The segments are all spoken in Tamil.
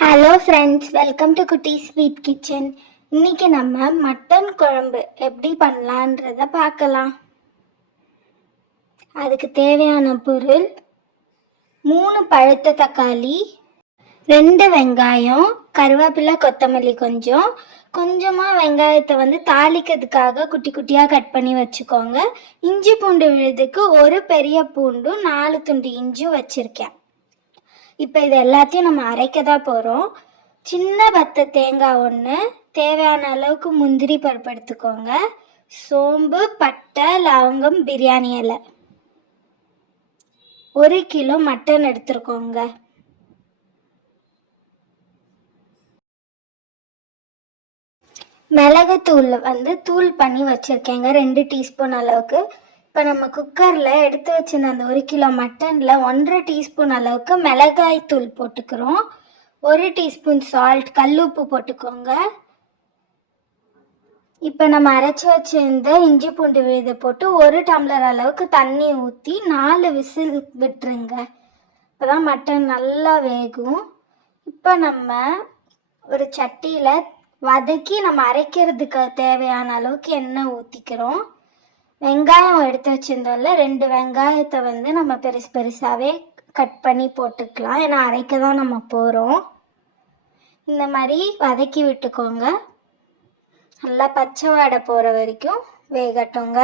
ஹலோ ஃப்ரெண்ட்ஸ், வெல்கம் டு குட்டி ஸ்வீட் கிச்சன். இன்றைக்கி நம்ம மட்டன் குழம்பு எப்படி பண்ணலான்றத பார்க்கலாம். அதுக்கு தேவையான பொருள் 3 பழுத்த தக்காளி, 2 வெங்காயம், கருவேப்பிலை, கொத்தமல்லி கொஞ்சமாக வெங்காயத்தை தாளிக்கிறதுக்காக குட்டி குட்டியாக கட் பண்ணி வச்சுக்கோங்க. இஞ்சி பூண்டு விழுதுக்கு ஒரு பெரிய பூண்டும் 4 துண்டு இஞ்சியும் வச்சுருக்கேன். இப்போ இது எல்லாத்தையும் நம்ம அரைக்க தான் போகிறோம். சின்ன வத்த தேங்காய் 1, தேவையான அளவுக்கு முந்திரி பருப்பு எடுத்துக்கோங்க, சோம்பு, பட்டை, லவங்கம், பிரியாணி இலை, 1 கிலோ மட்டன் எடுத்துருக்கோங்க. மிளகுத்தூள் தூள் பண்ணி வச்சுருக்கேங்க, 2 டீஸ்பூன் அளவுக்கு. இப்போ நம்ம குக்கரில் எடுத்து வச்சிருந்த அந்த 1 கிலோ மட்டனில் 1.5 டீஸ்பூன் அளவுக்கு மிளகாய் தூள் போட்டுக்கிறோம். 1 டீஸ்பூன் சால்ட், கல்லுப்பு போட்டுக்கோங்க. இப்போ நம்ம அரைச்சி வச்சிருந்த இஞ்சி பூண்டு விழுதை போட்டு 1 டம்ளர் அளவுக்கு தண்ணி ஊற்றி 4 விசில் விட்டுருங்க. இப்போ தான் மட்டன் நல்லா வேகும். இப்போ நம்ம ஒரு சட்டியில் வதக்கி நம்ம அரைக்கிறதுக்கு தேவையான அளவுக்கு எண்ணெய் ஊற்றிக்கிறோம். வெங்காயம் எடுத்து வச்சுருந்தோம்ல, 2 வெங்காயத்தை நம்ம பெருசாகவே கட் பண்ணி போட்டுக்கலாம். ஏன்னா அரைக்க தான் நம்ம போகிறோம். இந்த மாதிரி வதக்கி விட்டுக்கோங்க. நல்லா பச்சை வாடை போகிற வரைக்கும் வேகட்டுங்க.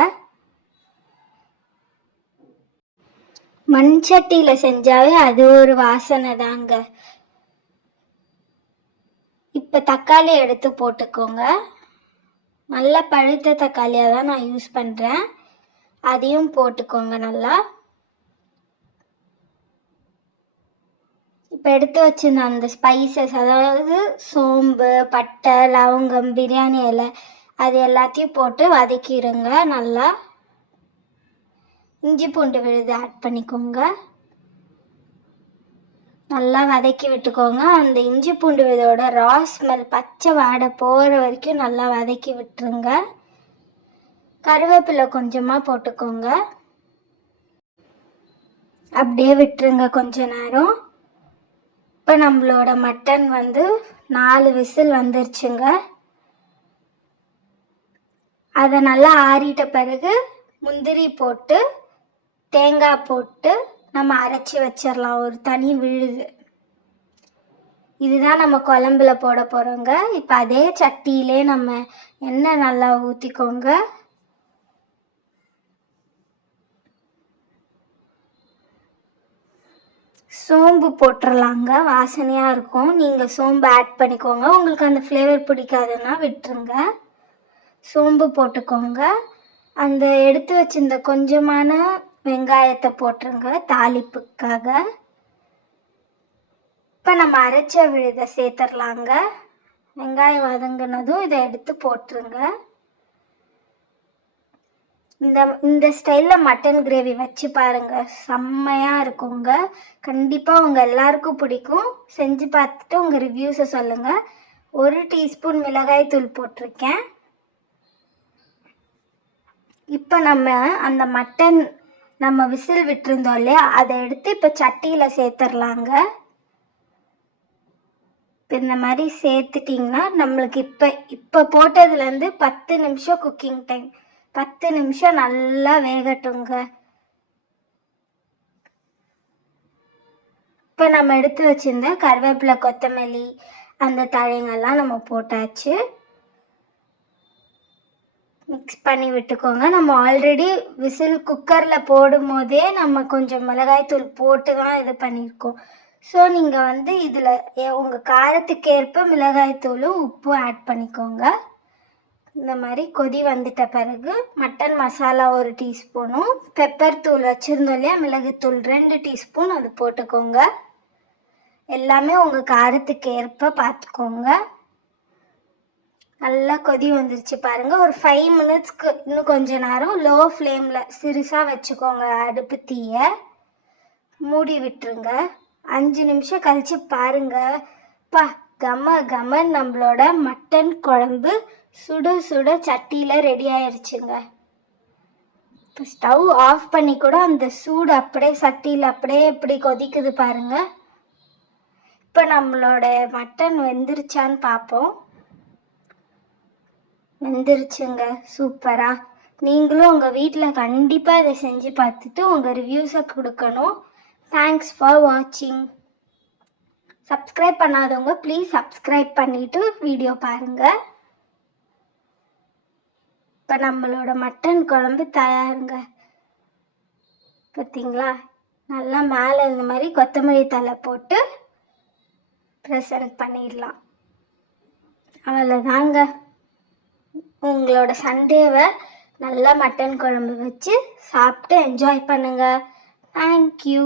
மண் சட்டியில் செஞ்சாவே அது ஒரு வாசனை தாங்க. இப்போ தக்காளி எடுத்து போட்டுக்கோங்க. நல்ல பழுத்த தக்காளியாக தான் நான் யூஸ் பண்ணுறேன். அதையும் போட்டுக்கோங்க நல்லா. இப்போ எடுத்து வச்சுருந்த அந்த ஸ்பைசஸ், அதாவது சோம்பு, பட்டை, லவங்கம், பிரியாணி இலை, அது எல்லாத்தையும் போட்டு வதக்கிடுங்க நல்லா. இஞ்சி பூண்டு விழுது ஆட் பண்ணிக்கோங்க. நல்லா வதக்கி விட்டுக்கோங்க. அந்த இஞ்சி பூண்டு விழுதோட ரா ஸ்மெல், பச்சை வாடை போகிற வரைக்கும் நல்லா வதக்கி விட்டுருங்க. கருவேப்பிலை கொஞ்சமாக போட்டுக்கோங்க. அப்படியே விட்டுருங்க கொஞ்ச நேரம். இப்போ நம்மளோட மட்டன் 4 விசில் வந்துருச்சுங்க. அதை நல்லா ஆறிட்ட பிறகு முந்திரி போட்டு தேங்காய் போட்டு நம்ம அரைச்சி வச்சிடலாம் ஒரு தனி விழுது. இதுதான் நம்ம குழம்புல போட போகிறோங்க. இப்போ அதே சட்டியிலே நம்ம எண்ணெய் நல்லா ஊற்றிக்கோங்க. சோம்பு போட்டுடலாங்க, வாசனையாக இருக்கும். நீங்கள் சோம்பு ஆட் பண்ணிக்கோங்க. உங்களுக்கு அந்த ஃப்ளேவர் பிடிக்காதுன்னா விட்டுருங்க. சோம்பு போட்டுக்கோங்க. அந்த எடுத்து வச்சிருந்த கொஞ்சமான வெங்காயத்தை போட்டுருங்க தாளிப்புக்காக. இப்போ நம்ம அரைச்ச விழுதை சேர்த்துடலாங்க. வெங்காயம் வதங்கினதும் இதை எடுத்து போட்டுருங்க. இந்த ஸ்டைலில் மட்டன் கிரேவி வச்சு பாருங்கள், செம்மையாக இருக்குங்க. கண்டிப்பாக உங்கள் எல்லாருக்கும் பிடிக்கும். செஞ்சு பார்த்துட்டு உங்கள் ரிவ்யூஸை சொல்லுங்கள். 1 டீஸ்பூன் மிளகாய் தூள் போட்டிருக்கேன். இப்போ நம்ம அந்த மட்டன் நம்ம விசில் விட்டுருந்தோம் இல்லையா, அதை எடுத்து இப்போ சட்டியில் சேர்த்துடலாங்க. இப்போ இந்த மாதிரி சேர்த்துட்டிங்கன்னா நம்மளுக்கு இப்போ போட்டதுலேருந்து 10 நிமிஷம் குக்கிங் டைம். 10 நிமிஷம் நல்லா வேகட்டுங்க. இப்போ நம்ம எடுத்து வச்சிருந்த கருவேப்பிலை, கொத்தமல்லி, அந்த தழைங்கள்லாம் நம்ம போட்டாச்சு. மிக்ஸ் பண்ணி விட்டுக்கோங்க. நம்ம ஆல்ரெடி விசில் குக்கரில் போடும் போதே நம்ம கொஞ்சம் மிளகாய்த்தூள் போட்டு தான் இது பண்ணியிருக்கோம். ஸோ நீங்கள் இதில் உங்கள் காரத்துக்கு ஏற்ப மிளகாய்த்தூளும் உப்பும் ஆட் பண்ணிக்கோங்க. இந்த மாதிரி கொதி வந்துட்ட பிறகு மட்டன் மசாலா 1 டீஸ்பூனும், பெப்பர் தூள் வச்சுருந்தோம் இல்லையா, மிளகுத்தூள் 2 டீஸ்பூன் அது போட்டுக்கோங்க. எல்லாமே உங்கள் காரத்துக்கு ஏற்ப பார்த்துக்கோங்க. நல்லா கொதி வந்துருச்சு பாருங்கள். ஒரு 5 மினிட்ஸ்க்கு இன்னும் கொஞ்ச நேரம் லோ ஃப்ளேமில் சிறுசாக வச்சுக்கோங்க அடுப்பு தீயை. மூடி விட்டுருங்க. 5 நிமிஷம் கழித்து பாருங்கள். கம நம்மளோட மட்டன் குழம்பு சுட சுட சட்டியில் ரெடி ஆயிடுச்சுங்க. இப்போ ஸ்டவ் ஆஃப் பண்ணி கூட அந்த சூடு அப்படியே சட்டியில் அப்படியே எப்படி கொதிக்குது பாருங்கள். இப்போ நம்மளோட மட்டன் வெந்துருச்சான்னு பார்ப்போம். வெந்துருச்சுங்க, சூப்பராக. நீங்களும் உங்கள் வீட்டில் கண்டிப்பாக இதை செஞ்சு பார்த்துட்டு உங்கள் ரிவ்யூஸை கொடுக்கணும். தேங்க்ஸ் ஃபார் வாட்சிங். சப்ஸ்கிரைப் பண்ணாதவங்க ப்ளீஸ் சப்ஸ்கிரைப் பண்ணிவிட்டு வீடியோ பாருங்கள். இப்போ நம்மளோட மட்டன் குழம்பு தயாருங்க. பார்த்தீங்களா, நல்லா மேலே இந்த மாதிரி கொத்தமல்லி தழை போட்டு ப்ரெசன்ட் பண்ணிடலாம். அவ்வளோதாங்க. உங்களோட சண்டேவை நல்லா மட்டன் குழம்பு வச்சு சாப்பிட்டு என்ஜாய் பண்ணுங்கள். தேங்க்யூ.